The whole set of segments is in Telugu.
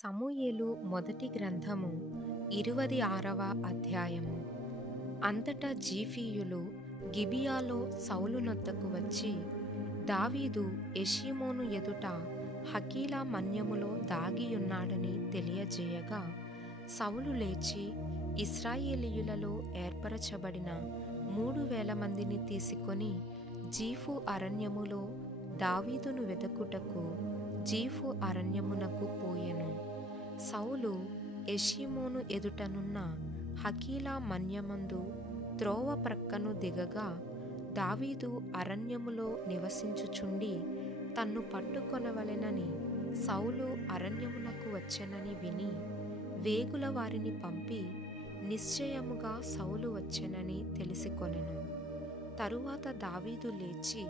సమూయేలు మొదటి గ్రంథము 26వ అధ్యాయము. అంతటా జీఫీయులు గిబియాలో సౌలునొద్దకు వచ్చి, దావీదు యెషీమోను ఎదుట హకీలా మన్యములో దాగియున్నాడని తెలియజేయగా, సౌలు లేచి ఇశ్రాయేలీయులలో ఏర్పరచబడిన 3000 మందిని తీసుకొని జీఫు అరణ్యములో దావీదును వెదకుటకు జీఫు అరణ్యమునకు పోయెను. సౌలు యెషీమోను ఎదుటనున్న హకీలా మన్యమందు త్రోవ ప్రక్కను దిగగా, దావీదు అరణ్యములో నివసించుచుండి తన్ను పట్టుకొనవలెనని సౌలు అరణ్యమునకు వచ్చెనని విని వేగుల వారిని పంపి నిశ్చయముగా సౌలు వచ్చెనని తెలిసికొనెను. తరువాత దావీదు లేచి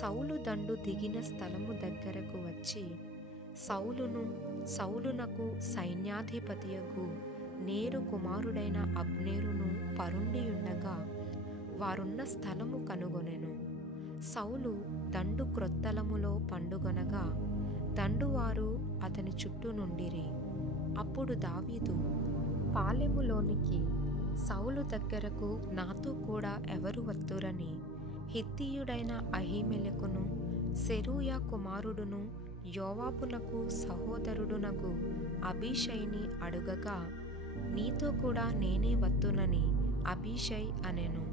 సౌలు దండు దిగిన స్థలము దగ్గరకు వచ్చి, సౌలునకు సైన్యాధిపతియగు నేరు కుమారుడైన అబ్నేరును పరుండియుండగా వారున్న స్థలము కనుగొనెను. సౌలు దండు క్రొత్తలములో పండుగొనగా దండువారు అతని చుట్టూ నుండిరి. అప్పుడు దావీదు, పాలెములోనికి సౌలు దగ్గరకు నాతో కూడా ఎవరు వత్తురని హిత్తీయుడైన అహీమెలెకును సెరూయా కుమారుడును యోవాబునకు సహోదరుడునగు అబీషైని అడుగగా, నీతో కూడా నేనే వత్తునని అబీషై అనెను.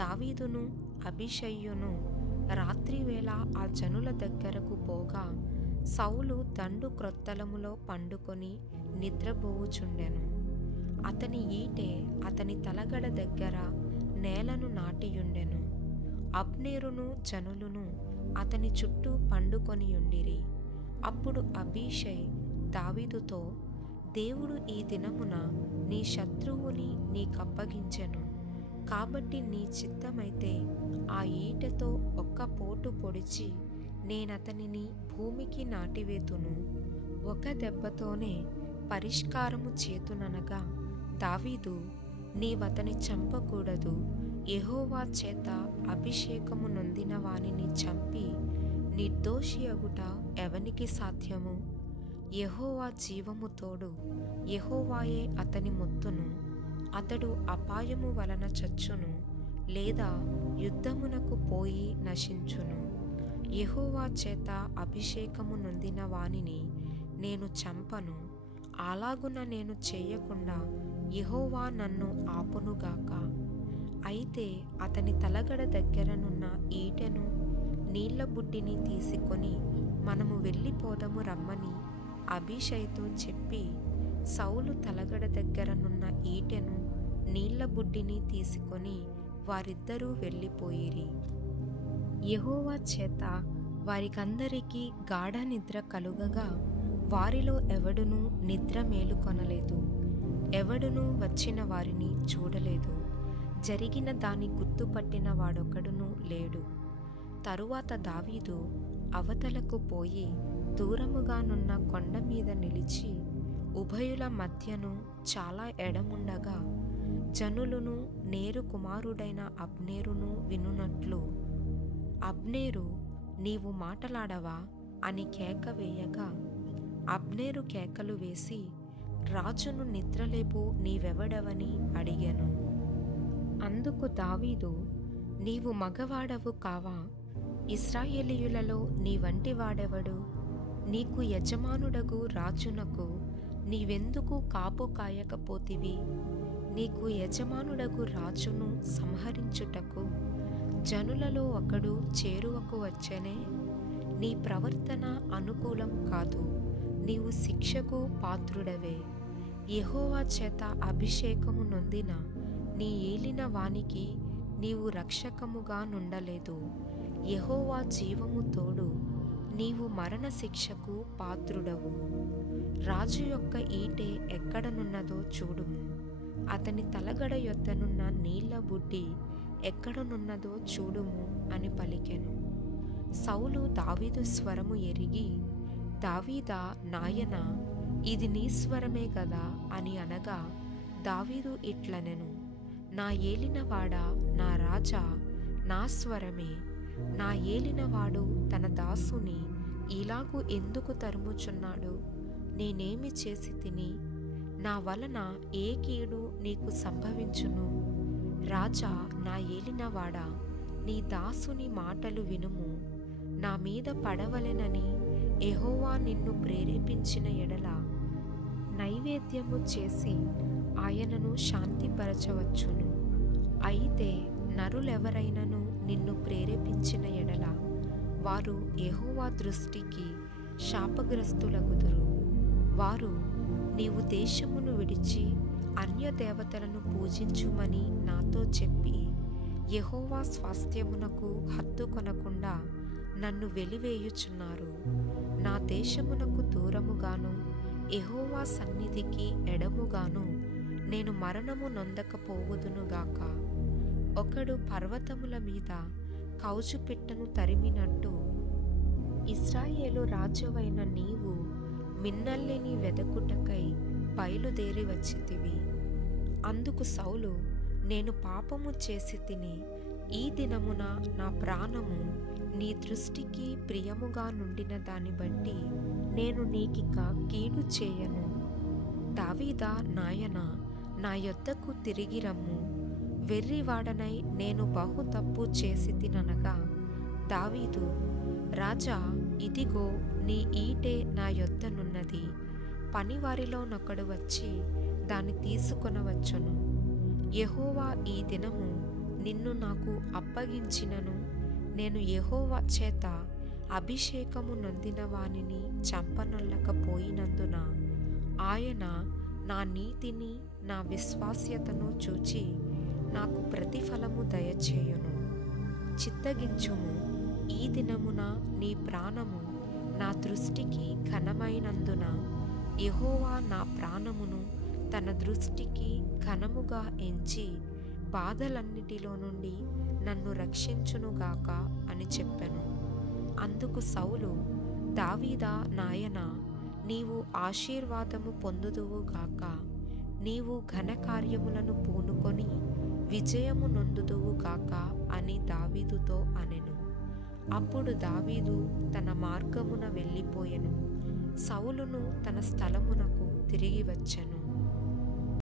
దావీదును అబీషైయును రాత్రివేళ ఆ జనుల దగ్గరకు పోగా, సౌలు దండు క్రొత్తలములో పండుకొని నిద్రపోవుచుండెను. అతని ఈటె అతని తలగడ దగ్గర నేలను నాటియుండెను. అబ్నేరును జనులును అతని చుట్టూ పండుకొనియుండిరి. అప్పుడు అబీషై దావీదుతో, దేవుడు ఈ దినమున నీ శత్రువుని నీకప్పగించెను. కాబట్టి నీ చిత్తమైతే ఆ ఈటెతో ఒక్క పోటు పొడిచి నేనతనిని భూమికి నాటివేతును. ఒక దెబ్బతోనే పరిష్కారము చేతుననగా, దావీదు, నీవతని చంపకూడదు. యెహోవా చేత అభిషేకము నొందిన వానిని చంపి నిర్దోషియగుట ఎవనికి సాధ్యము? యెహోవా జీవము తోడు, యెహోవాయే అతని మొత్తును. అతడు అపాయము వలన చచ్చును, లేదా యుద్ధమునకు పోయి నశించును. యెహోవా చేత అభిషేకము నొందిన వానిని నేను చంపను. అలాగున నేను చేయకుండా యెహోవా నన్ను ఆపునుగాక. అయితే అతని తలగడ దగ్గరనున్న ఈటెను నీళ్ల బుడ్డిని తీసుకొని మనము వెళ్ళిపోదము రమ్మని అబీషైతో చెప్పి, సౌలు తలగడ దగ్గరనున్న ఈటెను నీళ్ల బుడ్డిని తీసుకొని వారిద్దరూ వెళ్ళిపోయిరి. యెహోవా చేత వారికందరికీ గాఢ నిద్ర కలుగగా వారిలో ఎవడునూ నిద్ర మేలుకొనలేదు. ఎవడునూ వచ్చిన వారిని చూడలేదు. జరిగిన దాని గుర్తుపట్టిన వాడొకడునూ లేడు. తరువాత దావీదు అవతలకు పోయి దూరముగానున్న కొండ మీద నిలిచి ఉభయుల మధ్యను చాలా ఎడముండగా, జనులును నేరు కుమారుడైన అబ్నేరును వినునట్లు, అబ్నేరు, నీవు మాటలాడవా అని కేక వేయగా, అబ్నేరు కేకలు వేసి, రాజును నిద్రలేపు నీవెవడవని అడిగాను. అందుకు దావీదు, నీవు మగవాడవు కావా? ఇశ్రాయేలీయులలో నీ వంటి వాడెవడు? నీకు యజమానుడగు రాజునకు నీవెందుకు కాపు కాయకపోతివి? నీకు యజమానుడగు రాజును సంహరించుటకు జనులలో ఒకడు చేరువకు వచ్చెనే. నీ ప్రవర్తన అనుకూలం కాదు. నీవు శిక్షకు పాత్రుడవే. యెహోవా చేత అభిషేకము నొందిన నీ ఏలిన వానికి నీవు రక్షకముగా నుండలేదు. యెహోవా జీవము తోడు, నీవు మరణ శిక్షకు పాత్రుడవు. రాజు యొక్క ఈటె ఎక్కడనున్నదో చూడుము. అతని తలగడ యొద్దనున్న నీళ్ల బుడ్డి ఎక్కడనున్నదో చూడుము అని పలికెను. సౌలు దావీదు స్వరము ఎరిగి, దావీదా నాయనా, ఇది నీ స్వరమే గదా అని అనగా, దావీదు ఇట్లనెను, నా ఏలినవాడా, నా రాజా, నా స్వరమే. నా ఏలినవాడు తన దాసుని ఇలాగు ఎందుకు తరుముచున్నాడు? నేనేమి చేసి తిని? నా వలన ఏ కీడు నీకు సంభవించును? రాజా, నా ఏలినవాడా, నీ దాసుని మాటలు వినుము. నా మీద పడవలెనని యెహోవా నిన్ను ప్రేరేపించిన ఎడల నైవేద్యము చేసి ఆయనను శాంతిపరచవచ్చును. అయితే నరులెవరైనను నిన్ను ప్రేరేపించిన ఎడల వారు యెహోవా దృష్టికి శాపగ్రస్తులగుదురు. వారు, నీవు దేశమును విడిచి అన్యదేవతలను పూజించుమని నాతో చెప్పి యెహోవా స్వాస్థ్యమునకు హత్తుకొనకుండా నన్ను వెలివేయుచున్నారు. నా దేశమునకు దూరముగాను యెహోవా సన్నిధికి ఎడముగాను నేను మరణము నొందకపోవుదునుగాక. ఒకడు పర్వతముల మీద కౌజుపిట్టను తరిమినట్టు ఇశ్రాయేలు రాజువైన నీవు మిన్నల్లిని వెదకుటకై బయలుదేరి వచ్చితివి. అందుకు సౌలు, నేను పాపము చేసి తిని, ఈ దినమున నా ప్రాణము నీ దృష్టికి ప్రియముగా నుండిన దాన్ని బట్టి నేను నీకిక కీడు చేయను. దావీదా నాయనా, నా యొద్దకు తిరిగి రమ్ము. వెర్రివాడనై నేను బహు తప్పు చేసి తిననగా దావీదు, రాజా, ఇదిగో నీ ఈటె నా యొద్దనున్నది. పనివారిలోనొకడు వచ్చి దాన్ని తీసుకొనవచ్చును. యెహోవా ఈ దినము నిన్ను నాకు అప్పగించినను నేను యెహోవా చేత అభిషేకము నొందిన వానిని చంపనొల్లకపోయినందున ఆయన నా నీతిని నా విశ్వాస్యతను చూచి నాకు ప్రతిఫలము దయచేయును. చిత్తగించుము. ఈ దినమున నీ ప్రాణము నా దృష్టికి ఘనమైనందున యెహోవా నా ప్రాణమును తన దృష్టికి ఘనముగా ఎంచి బాధలన్నిటిలో నుండి నన్ను రక్షించునుగాక అని చెప్పెను. అందుకు సౌలు, దావీదా నాయనా, నీవు ఆశీర్వాదము పొందుదువుగాక. నీవు ఘనకార్యములను పూనుకొని విజయము నొందుదువుగాక అని దావీదుతో అనెను. అప్పుడు దావీదు తన మార్గమున వెళ్ళిపోయెను. సౌలును తన స్థలమునకు తిరిగి వచ్చెను.